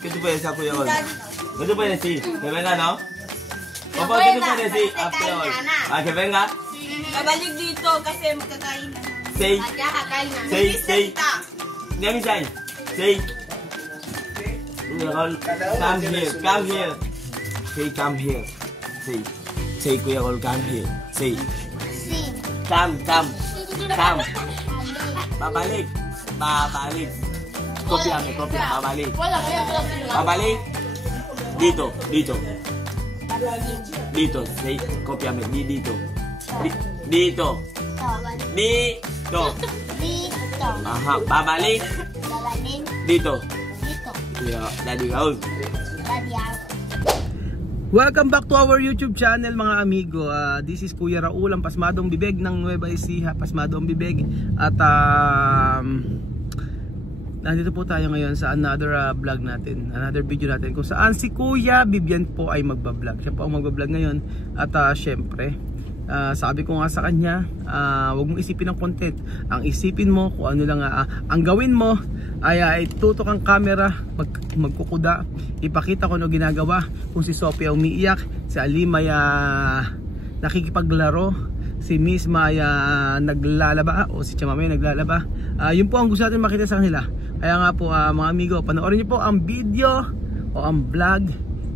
¿Qué tú puedes hacer, Kuya Gol? ¿Qué tú puedes decir? Que venga, ¿no? Opo, ¿qué tú puedes decir? After all. Que venga. Babalik dito kasi magkakain na. Say. Say, say. Let me say. Say. Kuya Gol, come here. Come here. Say, come here. Say. Say, Kuya Gol, come here. Say. Come. Babalik. Babalik. Copiame, babalik. Babalik. Dito. Dito. Say, copiame. Dito. Dito. Aha, babalik. Dito. Kuya Daddy Raul. Welcome back to our YouTube channel mga amigo. This is Kuya Raul, ang pasmadong bibig ng Nueva Ecija, pasmadong bibig. At nandito po tayo ngayon sa another vlog natin, another video natin kung saan si Kuya Bibian po ay magbablog. Siya po ang magbablog ngayon. At syempre, sabi ko nga sa kanya, huwag mong isipin ang content. Ang isipin mo kung ano lang ang gawin mo ay tutok ang camera, magkukuda, ipakita ko ano ginagawa. Kung si Sophia umiiyak, si Alima ay nakikipaglaro, si Miss Maya naglalaba, o si Chamamay naglalaba. Yun po ang gusto natin makita sa kanila. Kaya nga po mga amigo, panoorin niyo po ang video o ang vlog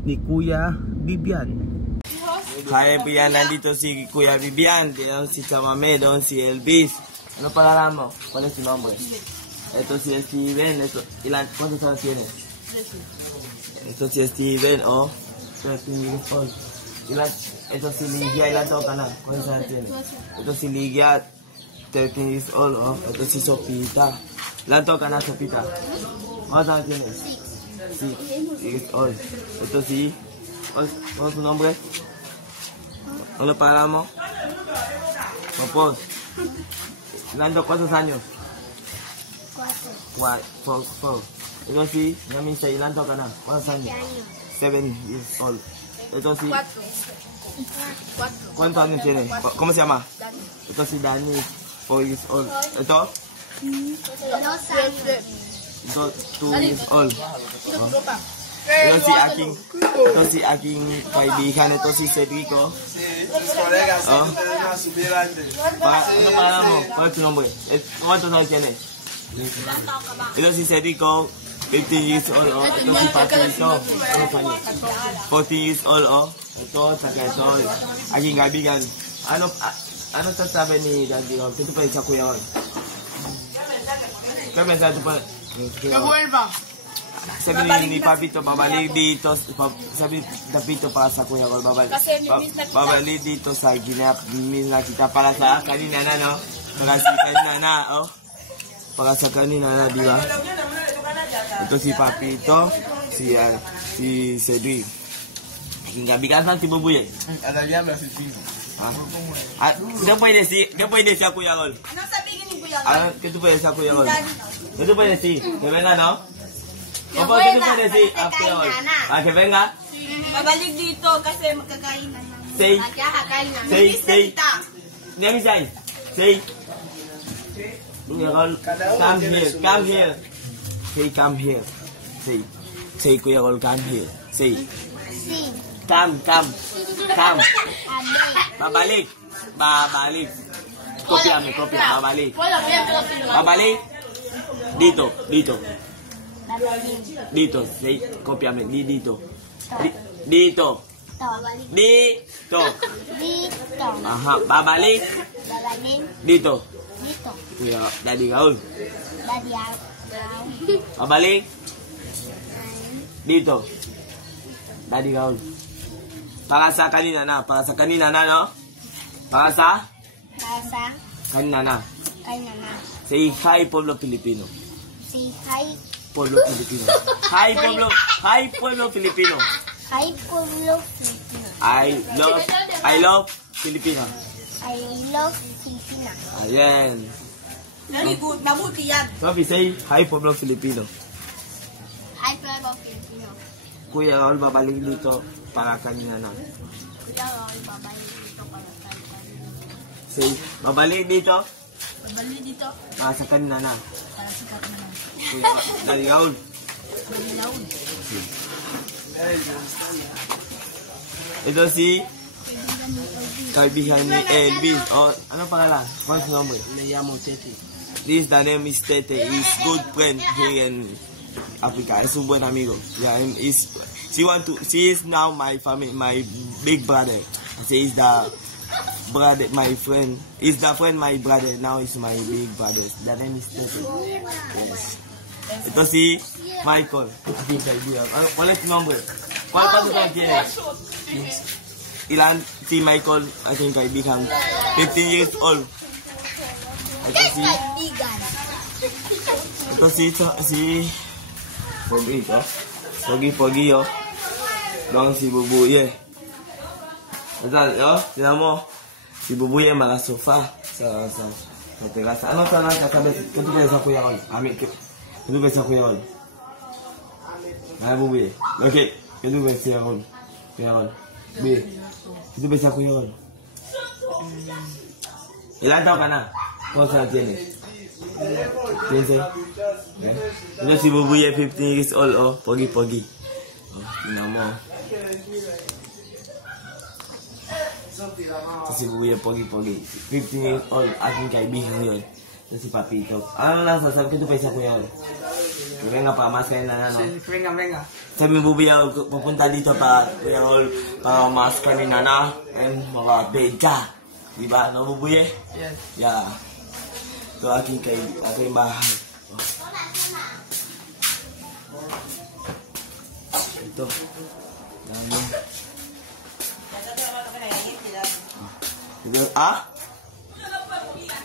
ni Kuya Bibian. Hi Bibian, nandito si Kuya Bibian, doon si Chamamay, doon si Elvis. Ano pangalan mo? ¿Cuál es tu nombre? Ito si Steven, ¿cuántos años tienes? Ito si Steven, 13 years old. Ito si Ligia, ilan taon ka na? ¿Cuántos años tienes? Ito si Ligia, 13 years old, Ito si Sopita. ¿Ilan taon ka na, Sopita? ¿Cuántos años tienes? 6 years old. Ito si, ¿cuál es tu nombre? ¿Ano pangalan mo? Popos. ¿Cuántos años? 4. Ito si Yamisa, ilan taon ka na? ¿Cuántos años? 7 years old. Ito si 4. ¿Cuántos años tiene? ¿Cómo se llama? Ito si Dani, 4 years old. Ito? 2 years old. Ito si aking kaibigan. Ito si Cedrico. Ano pangalan mo? ¿Cuál es tu nombre? ¿Cuántos años tienes? Ito si Cedrico, 15 years old. Ito si Patrito, 14 years old. Ito, saka ito, aking kaibigan. Ano sasabi ni Daddy Ron? Ito pa sa Kuya Ron. Kaya mensahe ito pa. Sabi ni Papito, babalik dito. Sabi ni Papito para sa Kuya Ron. Babalik dito sa ginap. Nakita para sa kanina na, no? Para sa kanina na, para sa kanina na, di ba? Ito si Papito, si Cedric. Aking kaibigan, saan si Bubuy? ¿Qué puede decir a Kuya Gol? Anong sabihin ni Kuya Gol? ¿Qué tú puedes decir a Kuya Gol? ¿Qué tú puedes decir? Que venga, ¿no? Opo, ¿qué tú puedes decir a Kuya Gol? Que venga. Babalik dito kasi magkakain na. Say. Say. Let me say. Say. Kuya Gol, come here. Come here. Say, come here. Say. Say, Kuya Gol, come here. Say. Come. Babalik. Copiame. Babalik. Dito. Say, copiame. Dito. Aha, babalik. Dito. Kuya Daddy Raul. Babalik. Dito. Daddy Raul. Para sa kanina na, no? Para sa kanina na. Say hi, Pueblo Filipino. Say hi. Pueblo Filipino. Hi, Pueblo Filipino. Hi, Pueblo Filipino. I love Filipina. I love Filipina. Ayan. Very good. Mabuti yan. Sabi, say hi, Pueblo Filipino. Hi, Pueblo Filipino. Kuya Raul, babalik dito para kanina na. Kuya Raul, babalik dito para kanina. Say, babalik dito Babalik dito para sa kanina na. para sa kanina. Kuya Daddy Raul. Babalik. si. Ito si kaibigan ni Elvis. Oh, ano pangalan? What's the number? Me llamo Tete. This the name is Tete. He's good friend here in Africa. Es un buen amigo. Yeah, she is now my family, my big brother. She is the brother, my friend. Is the friend my brother. Now is my big brother. The name is Tete. Yes. Ito si Michael. Aking kaibigan. ¿Cuál es tu nombre? ¿Cuántos años tienes? Ilan si Michael, aking kaibigan. 15 years old. Ito si Pogi to. Pogi oh. Dong si Bubuye. Tignan mo. Si Bubuye mala sofa sa terasa. Ano sa lang kasabi? Kunto kayo sa kuya ko. Kunto kayo sa kuya ko. Bubuye. Okay. Kunto kayo sa kuya ko. Bubuye. Kunto kayo sa kuya ko. Ilan taon ka na? ¿Cuántos años tienes? 15. Ito si Bubuye, 15 years old, oh. Pogi. Oh, tingnan mo. Ito si Bubuye, Pogi. 15 years old, aking kaibigan yun. Ito si Papito. Ano lang sasabi ko ito pa isa ko yun? Venga pa, mas kayo na, ano? Venga. Sabi mo, Bubuye, pupunta dito pa, para mas kami na, and mga beja. Diba, no, Bubuye? Yes. Yeah. Ito aking bahay. Oh. Ito. Dami. Ito,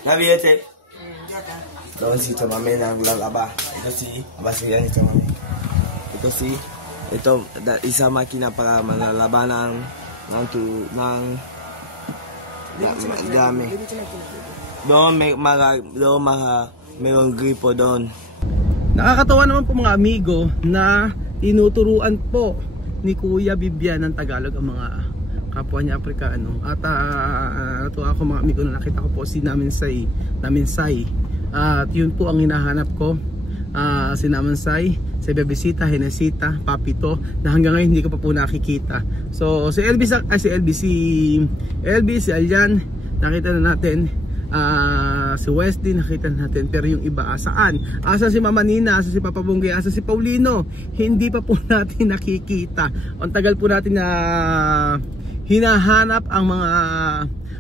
Nabi ete. Doon si Chamame naglalaba. Ito si Abasiyan ni Chamame. Ito isa makina para manlalaba ng dami. Doon mayroong gripo doon. Nakakatawa naman po mga amigo na tinuturuan po ni Kuya Bibian ng Tagalog ang mga kapwa niya Afrikano. At natuwa ako mga amigo na nakita ko po si Naminsay. At yun po ang hinahanap ko. Si Naminsay, si Bebisita, Henesita, Papito, na hanggang ngayon hindi ko pa po nakikita. So si Elvis, si Aljan, nakita na natin. Si Wesley nakita natin, pero yung iba saan? Asa si Mama Nina, asa si Papa Bungi, asa si Paulino, hindi pa po natin nakikita. Ang tagal po natin na hinahanap ang mga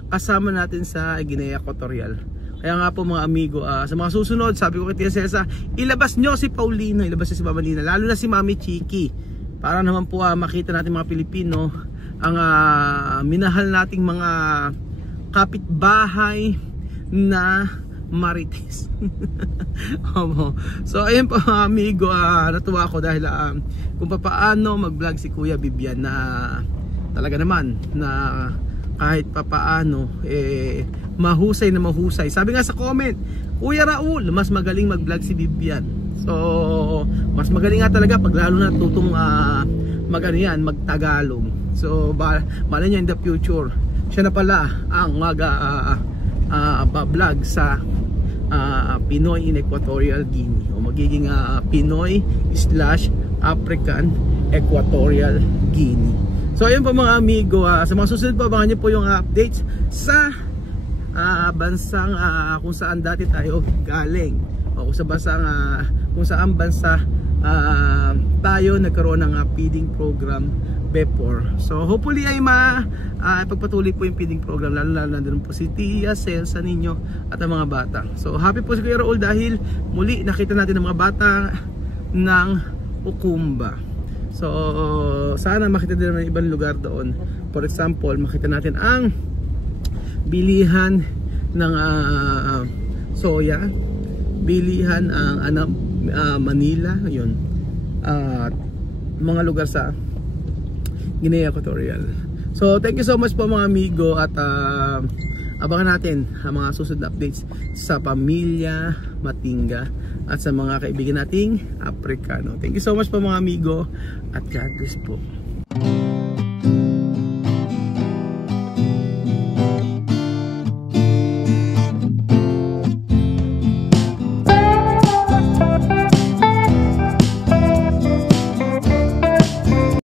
kasama natin sa Guinea Equatorial. Kaya nga po mga amigo, sa mga susunod, sabi ko kay Tia Cesa, ilabas nyo si Paulino, ilabas nyo si Mama Nina, lalo na si Mami Chiki, para naman po makita natin mga Pilipino ang minahal nating mga kapitbahay na marites. So ayun po mga amigo, natuwa ako dahil kung paano mag-vlog si Kuya Bibian na talaga naman na kahit papaano mahusay na mahusay. Sabi nga sa comment, Kuya Raul, mas magaling mag-vlog si Bibian. So mas magaling nga talaga pag lalo na tutong mag-Tagalog. So malay nyo in the future siya na pala ang mag-vlog sa Pinoy in Equatorial Guinea o magiging Pinoy/African Equatorial Guinea. So ayun po mga amigo, sa mga susunod pa abangan nyo po yung updates sa bansang kung saan dati tayo galing o kung saan bansa tayo nagkaroon ng feeding program before. So hopefully ay pagpatuloy po yung feeding program, lalo nandun po si Tia Cesa ninyo at ang mga bata. So happy po si Kuya Raul dahil muli nakita natin ang mga bata ng Ukumba. So sana makita din naman ibang lugar doon. For example, makita natin ang bilihan ng soya, bilihan ang Manila, yun, mga lugar sa Guinea Equatorial. So thank you so much po mga amigo at abangan natin ang mga susunod na updates sa pamilya Matinga at sa mga kaibigan nating Afrikano. Thank you so much po mga amigo at God bless po.